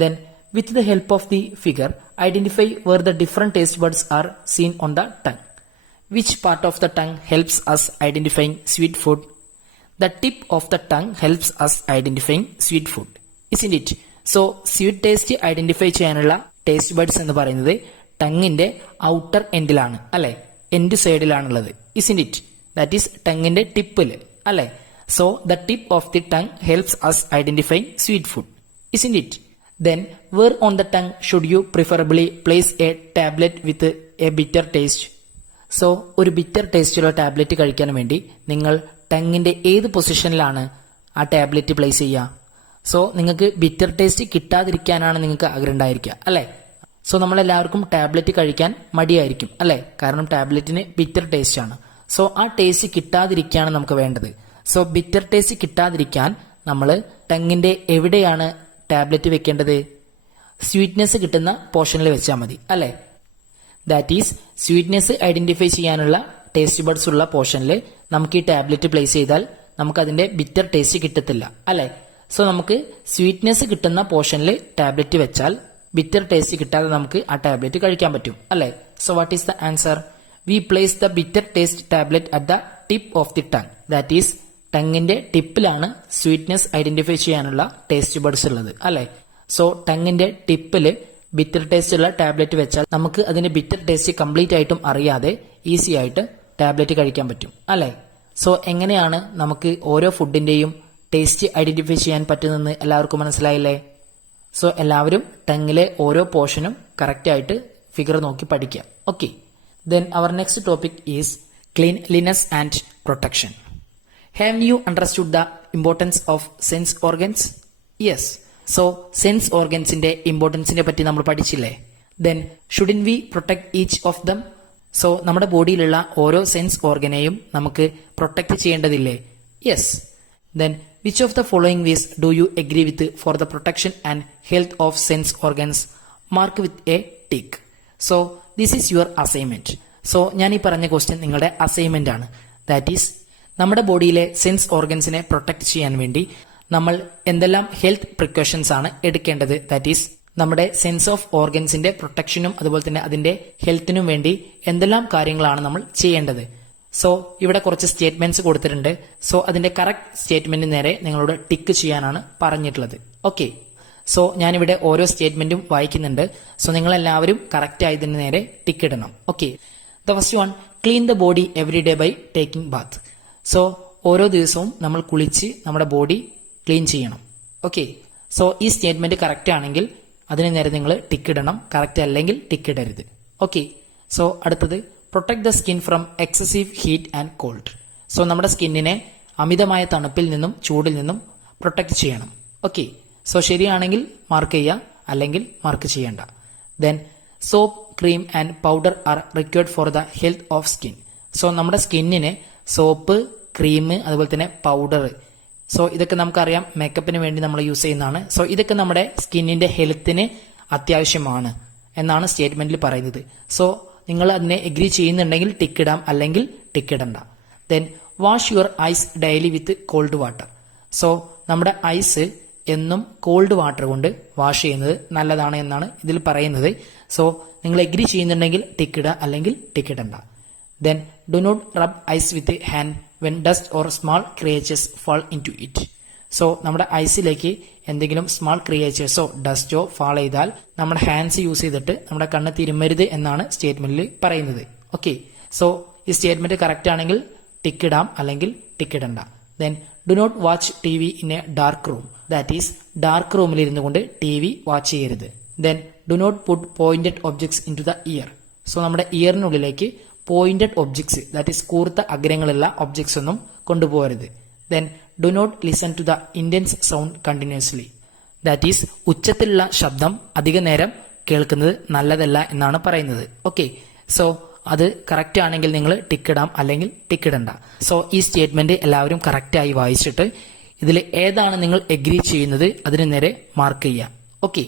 then with the help of the figure identify where the different taste buds are seen on the tongue. Which part of the tongue helps us identifying sweet food? The tip of the tongue helps us identifying sweet food. Isn't it? So sweet taste identify ചെയ്യാനുള്ള taste buds എന്ന് പറയുന്നത് ടങ്ങിന്റെ outer എൻഡിലാണ് അല്ലെ, end സൈഡിലാണുള്ളത്. Isn't it? That is ടങ്ങിന്റെ ടിപ്പില് അല്ലെ. So the tip of the tongue helps us identify sweet food. Isn't it? Then where on the tongue should you preferably place a tablet with a bitter taste? So ഒരു bitter ടേസ്റ്റുള്ള tablet കഴിക്കാൻ വേണ്ടി നിങ്ങൾ ടങ്ങിന്റെ ഏത് പൊസിഷനിലാണ് ആ tablet place ചെയ്യുക? സോ നിങ്ങൾക്ക് ബിറ്റർ ടേസ്റ്റ് കിട്ടാതിരിക്കാനാണ് നിങ്ങൾക്ക് ആഗ്രഹം ഉണ്ടായിരിക്കുക അല്ലെ. സോ നമ്മളെല്ലാവർക്കും ടാബ്ലറ്റ് കഴിക്കാൻ മടിയായിരിക്കും അല്ലെ, കാരണം ടാബ്ലറ്റിന് ബിറ്റർ ടേസ്റ്റ് ആണ്. സോ ആ ടേസ്റ്റ് കിട്ടാതിരിക്കാണ് നമുക്ക് വേണ്ടത്. സോ ബിറ്റർ ടേസ്റ്റ് കിട്ടാതിരിക്കാൻ നമ്മൾ ടങ്ങിന്റെ എവിടെയാണ് ടാബ്ലറ്റ് വെക്കേണ്ടത്? സ്വീറ്റ്നെസ് കിട്ടുന്ന പോർഷനിൽ വെച്ചാൽ മതി അല്ലെ. ദാറ്റ് ഈസ് സ്വീറ്റ്നെസ് ഐഡന്റിഫൈ ചെയ്യാനുള്ള ടേസ്റ്റ് ബഡ്സ് ഉള്ള പോർഷനിൽ നമുക്ക് ഈ ടാബ്ലറ്റ് പ്ലേസ് ചെയ്താൽ നമുക്ക് അതിന്റെ ബിറ്റർ ടേസ്റ്റ് കിട്ടത്തില്ല അല്ലെ. സോ നമുക്ക് സ്വീറ്റ്നെസ് കിട്ടുന്ന പോർഷനിൽ ടാബ്ലറ്റ് വെച്ചാൽ ബിറ്റർ ടേസ്റ്റ് കിട്ടാതെ നമുക്ക് ആ ടാബ്ലറ്റ് കഴിക്കാൻ പറ്റും അല്ലെ. So what is the answer? We place the bitter taste tablet at the tip of the tongue. That is ടങ്ങിന്റെ ടിപ്പിലാണ് സ്വീറ്റ്നെസ് ഐഡന്റിഫൈ ചെയ്യാനുള്ള ടേസ്റ്റ് ബഡ്സ് ഉള്ളത് അല്ലെ. സോ ടങ്ങിന്റെ ടിപ്പില് ബിറ്റർ ടേസ്റ്റ് ഉള്ള ടാബ്ലറ്റ് വെച്ചാൽ നമുക്ക് അതിന്റെ ബിറ്റർ ടേസ്റ്റ് കംപ്ലീറ്റ് ആയിട്ടും അറിയാതെ ഈസി ആയിട്ട് ടാബ്ലറ്റ് കഴിക്കാൻ പറ്റും അല്ലെ. സോ എങ്ങനെയാണ് നമുക്ക് ഓരോ ഫുഡിന്റെയും ടേസ്റ്റ് ഐഡന്റിഫൈ ചെയ്യാൻ പറ്റുന്നതെന്ന് എല്ലാവർക്കും മനസ്സിലായില്ലേ? സോ എല്ലാവരും ടങ്ങിലെ ഓരോ പോർഷനും കറക്റ്റ് ആയിട്ട് ഫിഗർ നോക്കി പഠിക്കാം. Okay, then our next topic is cleanliness and protection. Have you understood the importance of sense organs? Yes. So sense ഓർഗൻസിന്റെ ഇമ്പോർട്ടൻസിനെ പറ്റി നമ്മൾ പഠിച്ചില്ലേ? Then shouldn't we protect each of them? So നമ്മുടെ ബോഡിയിലുള്ള ഓരോ സെൻസ് ഓർഗനെയും നമുക്ക് പ്രൊട്ടക്ട് ചെയ്യേണ്ടതില്ലേ? Yes. Then which of the following ways do you agree with for the protection and health of sense organs? Mark with a tick. So this is your assignment. So ഞാൻ ഈ പറഞ്ഞ question നിങ്ങളുടെ assignment ആണ്. That is നമ്മുടെ ബോഡിയിലെ sense ഓർഗൻസിനെ protect ചെയ്യാൻ വേണ്ടി നമ്മൾ എന്തെല്ലാം ഹെൽത്ത് പ്രിക്കോഷൻസ് ആണ് എടുക്കേണ്ടത്? ദാറ്റ് ഈസ് നമ്മുടെ സെൻസ് ഓഫ് ഓർഗൻസിന്റെ പ്രൊട്ടക്ഷനും അതുപോലെ തന്നെ അതിന്റെ ഹെൽത്തിനും വേണ്ടി എന്തെല്ലാം കാര്യങ്ങളാണ് നമ്മൾ ചെയ്യേണ്ടത്? സോ ഇവിടെ കുറച്ച് സ്റ്റേറ്റ്മെന്റ്സ് കൊടുത്തിട്ടുണ്ട്. സോ അതിന്റെ കറക്റ്റ് സ്റ്റേറ്റ്മെന്റ് നേരെ നിങ്ങളോട് ടിക്ക് ചെയ്യാനാണ് പറഞ്ഞിട്ടുള്ളത്. ഓക്കെ, സോ ഞാനിവിടെ ഓരോ സ്റ്റേറ്റ്മെന്റും വായിക്കുന്നുണ്ട്. സോ നിങ്ങൾ എല്ലാവരും കറക്റ്റ് ആയതിന് നേരെ ടിക്ക് ഇടണം. Okay, the first one, clean the body every day by taking bath. So ഓരോ ദിവസവും നമ്മൾ കുളിച്ച് നമ്മുടെ ബോഡി ക്ലീൻ ചെയ്യണം. ഓക്കെ, സോ ഈ സ്റ്റേറ്റ്മെന്റ് കറക്റ്റ് ആണെങ്കിൽ അതിന് നേരെ നിങ്ങൾ ടിക്ക് ഇടണം. കറക്റ്റ് അല്ലെങ്കിൽ ടിക്ക് ഇടരുത്. ഓക്കെ, സോ അടുത്തത്, protect the skin from excessive heat and called. So നമ്മുടെ സ്കിന്നിനെ അമിതമായ തണുപ്പിൽ നിന്നും ചൂടിൽ നിന്നും പ്രൊട്ടക്ട് ചെയ്യണം. ഓക്കെ, സോ ശരിയാണെങ്കിൽ മാർക്ക് ചെയ്യുക, അല്ലെങ്കിൽ മാർക്ക് ചെയ്യേണ്ട. Then soap, cream and powder are required for the health of skin. So നമ്മുടെ സ്കിന്നിന് സോപ്പ്, ക്രീം, അതുപോലെ തന്നെ പൗഡർ, സോ ഇതൊക്കെ നമുക്കറിയാം മേക്കപ്പിന് വേണ്ടി നമ്മൾ യൂസ് ചെയ്യുന്നതാണ്. സോ ഇതൊക്കെ നമ്മുടെ സ്കിന്നിന്റെ ഹെൽത്തിന് അത്യാവശ്യമാണ് എന്നാണ് സ്റ്റേറ്റ്മെന്റിൽ പറയുന്നത്. സോ നിങ്ങൾ അതിനെ എഗ്രി ചെയ്യുന്നുണ്ടെങ്കിൽ ടിക്ക് ഇടാം, അല്ലെങ്കിൽ ടിക്ക് ഇടണ്ട. Then wash your eyes daily with cold water. So നമ്മുടെ ഐസ് എന്നും കോൾഡ് വാട്ടർ കൊണ്ട് വാഷ് ചെയ്യുന്നത് നല്ലതാണ് എന്നാണ് ഇതിൽ പറയുന്നത്. സോ നിങ്ങൾ എഗ്രി ചെയ്യുന്നുണ്ടെങ്കിൽ ടിക്ക് ഇടുക, അല്ലെങ്കിൽ ടിക്ക് ഇടണ്ട. Then do not rub eyes with hand when dust or small creatures fall into it. So നമ്മുടെ ഐസിലേക്ക് എന്തെങ്കിലും സ്മാൾ ക്രിയേച്ചേഴ്സോ ഡസ്റ്റോ ഫാൾ ചെയ്താൽ നമ്മുടെ ഹാൻഡ്സ് യൂസ് ചെയ്തിട്ട് നമ്മുടെ കണ്ണ് തിരുമരുത് എന്നാണ് സ്റ്റേറ്റ്മെന്റിൽ പറയുന്നത്. ഓക്കെ, സോ ഈ സ്റ്റേറ്റ്മെന്റ് കറക്റ്റ് ആണെങ്കിൽ ടിക്ക് ഇടാം, അല്ലെങ്കിൽ ടിക്ക് ഇടണ്ട. Then do not watch T V in a dark room. That is dark റൂമിൽ ഇരുന്നു കൊണ്ട് ടി വി വാച്ച് ചെയ്യരുത്. Then do not put pointed objects into the ear. So നമ്മുടെ ഇയറിനുള്ളിലേക്ക് പോയിന്റഡ് ഒബ്ജക്ട്സ്, ദാറ്റ് ഈസ് കൂർത്ത അഗ്രങ്ങളുള്ള objects ഒന്നും കൊണ്ടുപോകരുത്. Then do not listen to the intense sound continuously. That is ഉച്ചത്തിലുള്ള ശബ്ദം അധിക നേരം കേൾക്കുന്നത് നല്ലതല്ല എന്നാണ് പറയുന്നത്. ഓക്കെ, സോ അത് കറക്റ്റ് ആണെങ്കിൽ നിങ്ങൾ ടിക്ക് ഇടാം, അല്ലെങ്കിൽ ടിക്ക് ഇടണ്ട. സോ ഈ സ്റ്റേറ്റ്മെന്റ് എല്ലാവരും കറക്റ്റ് ആയി വായിച്ചിട്ട് ഇതിൽ ഏതാണ് നിങ്ങൾ എഗ്രി ചെയ്യുന്നത് അതിന് നേരെ മാർക്ക് ചെയ്യുക. ഓക്കെ.